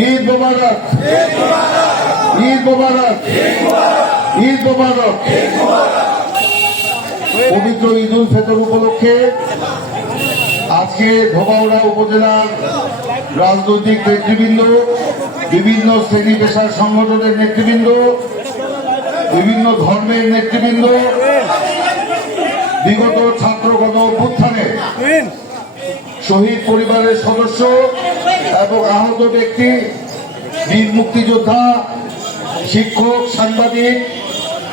ঈদ মোবারক। ঈদ মোবারক। ঈদ মোবারক। পবিত্র ঈদ উল ফিতর উপলক্ষে আজকে ধোবাউড়া উপজেলার রাজনৈতিক নেতৃবৃন্দ, বিভিন্ন শ্রেণি পেশার সংগঠনের নেতৃবৃন্দ, বিভিন্ন ধর্মের নেতৃবৃন্দ, বিগত ছাত্রগণ অভ্যুত্থানে শহীদ পরিবারের সদস্য এবং আহত ব্যক্তি, বীর মুক্তিযোদ্ধা, শিক্ষক, সাংবাদিক,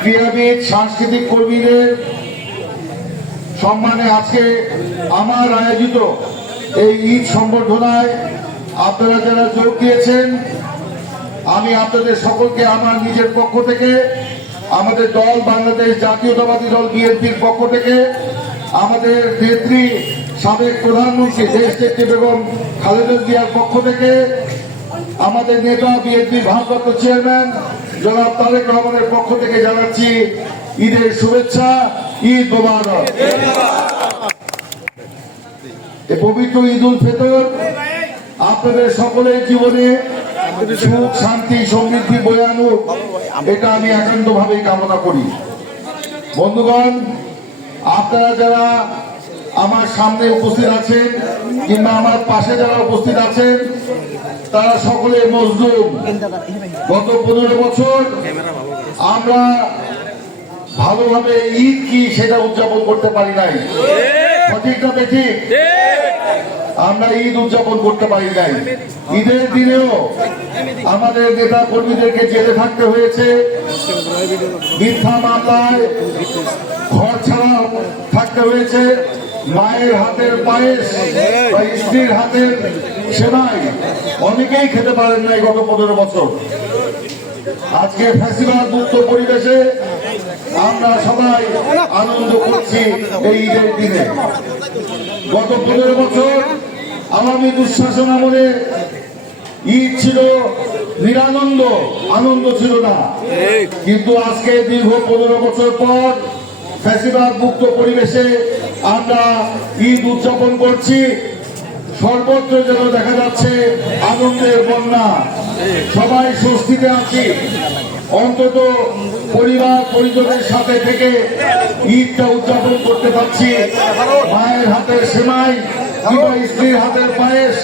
ক্রীড়াবিদ, সাংস্কৃতিক কর্মীদের সম্মানে আজকে আমার আয়োজিত এই ঈদ সম্বর্ধনায় আপনারা যারা যোগ দিয়েছেন, আমি আপনাদের সকলকে আমার নিজের পক্ষ থেকে, আমাদের দল, বাংলাদেশ জাতীয়তাবাদী দল, বিএনপির পক্ষ থেকে, আমাদের নেত্রী সাবেক প্রধানমন্ত্রী দেশ নেত্রী বেগম খালেদা জিয়ার পক্ষ থেকে আমাদের নেতা বিএনপির ভারপ্রাপ্ত চেয়ারম্যান জনাব তারেক রহমানের পক্ষ থেকে জানাচ্ছি ঈদের শুভেচ্ছা, ঈদ মোবারক। পবিত্র ঈদ উল ফিতর আপনাদের সকলের জীবনে সুখ, শান্তি, সমৃদ্ধি বয়ে আনুক, এটা আমি একান্ত ভাবে কামনা করি। বন্ধুগণ, আপনারা যারা আমার সামনে উপস্থিত আছেন কিংবা আমার পাশে যারা উপস্থিত আছেন, তারা সকলে মজদুর গত পনেরো বছর আমরা ভালোভাবে ঈদ কি সেটা উদযাপন করতে পারি নাই। সঠিক না বেঠিক? আমরা ঈদ উদযাপন করতে পারি নাই। ঈদের দিনেও আমাদের নেতা কর্মীদেরকে জেলে থাকতে হয়েছে। মিথ্যা মামলায় ঘর ছাড়া থাকতে হয়েছে। মায়ের হাতের পায়েস বা স্ত্রীর হাতের সেবাই অনেকেই খেতে পারেন নাই গত পনেরো বছর। আজকে ফ্যাসিবাদ মুক্ত পরিবেশে আমরা সবাই আনন্দ করছি এই ঈদের দিনে। গত পনেরো বছর আওয়ামী দুঃশাসন আমলে ঈদ ছিল নিরানন্দ, আনন্দ ছিল না। কিন্তু আজকে দীর্ঘ পনেরো বছর পর ফ্যাসিবাদ মুক্ত পরিবেশে আমরা ঈদ উদযাপন করছি। সর্বত্র যেন দেখা যাচ্ছে আনন্দের বন্যা। সবাই স্বস্তিতে আছি। অন্তত পরিবার, পরিজনের সাথে থেকে ঈদটা উদযাপন করতে পারছি। মায়ের হাতের সেমাই স্ত্রীর হাতের পায়েস,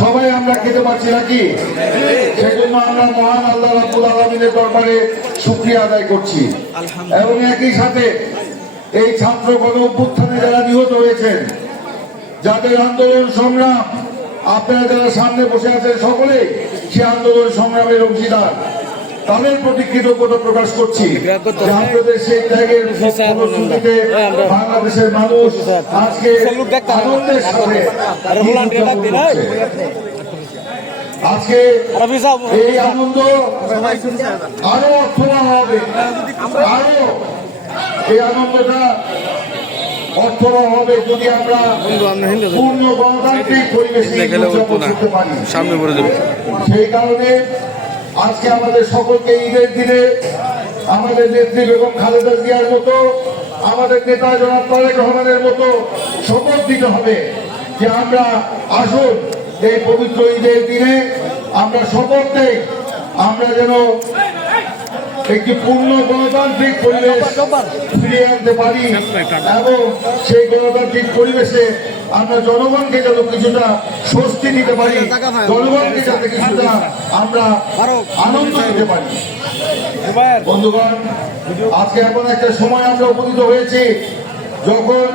সবাই আমরা খেতে পারছি নাকি? সেজন্য আমরা মহান আল্লাহ রাব্বুল আলমিনের দরবারে শুক্রিয়া আদায় করছি। এবং একই সাথে এই ছাত্র গণ অভ্যুত্থানে যারা নিহত হয়েছেন, যাদের আন্দোলন সংগ্রাম, আপনারা যারা সামনে বসে আছেন সকলে, সে আন্দোলন সংগ্রামের অংশীদার তাদের প্রতি কৃতজ্ঞতা প্রকাশ করছি বাংলাদেশের মানুষ আজকে আনন্দের সাথে। আজকে এই আনন্দ আরও অর্থবান হবে, আরও এই আনন্দটা হবে যদি আমরা পূর্ণ গণতান্ত্রিক পরিবেশে দেখালে হতো উদযাপন না। করতে পারি। সামনে পড়ে যাবে। সেই কারণে আজকে আমাদের সকলকে ঈদের দিনে আমাদের নেত্রী বেগম খালেদা জিয়ার মতো আমাদের নেতা জনাব তারেক রহমানের মতো শপথ দিতে হবে যে আমরা আসুন এই পবিত্র ঈদের দিনে আমরা শপথ নেই আমরা যেন একটি পূর্ণ গণতান্ত্রিক পরিবেশ ফিরিয়ে আনতে পারি এবং সেই গণতান্ত্রিক পরিবেশে আমরা জনগণকে যেন কিছুটা স্বস্তি দিতে পারি, জনগণকে যাতে কিছুটা আমরা আনন্দ দিতে পারি। বন্ধুগণ, আজকে এমন একটা সময় আমরা উপনীত হয়েছি যখন